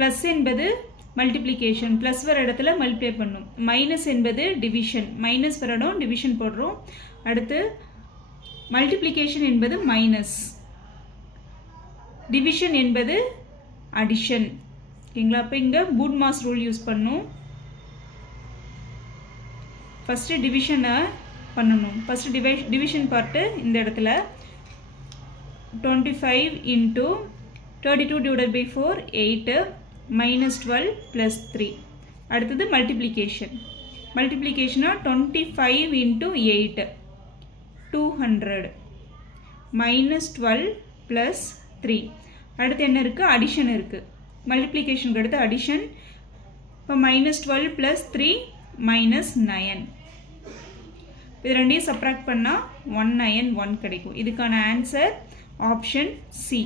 Plus என்பது multiplication, plus வர இடத்துல மல்டிப்ளை பண்ணும். மைனஸ் என்பது டிவிஷன், மைனஸ் வர இடம் டிவிஷன் போடுறோம். அடுத்து மல்டிப்ளிகேஷன் என்பது மைனஸ், டிவிஷன் என்பது அடிஷன். ஓகேங்களா? அப்போ இங்கே பூட்மாஸ் ரூல் யூஸ் பண்ணும். ஃபஸ்ட்டு டிவிஷனை பண்ணணும். ஃபஸ்ட்டு டிவிஷன் பார்ட்டு இந்த இடத்துல 25 into 32 divided by 4 8 minus 12 plus 3. அடுத்தது மல்டிப்ளிகேஷன். மல்டிப்ளிகேஷனா 25 into 8 200 minus 12 plus 3. அடுத்து என்ன இருக்குது? அடிஷன் இருக்குது. மல்டிப்ளிகேஷனுக்கு அடுத்து அடிஷன். இப்போ மைனஸ் 12 plus 3 minus 9. இது ரெண்டையும் சப்ராக்ட் பண்ணால் 191 கிடைக்கும். இதுக்கான ஆன்சர் ஆப்ஷன் சி.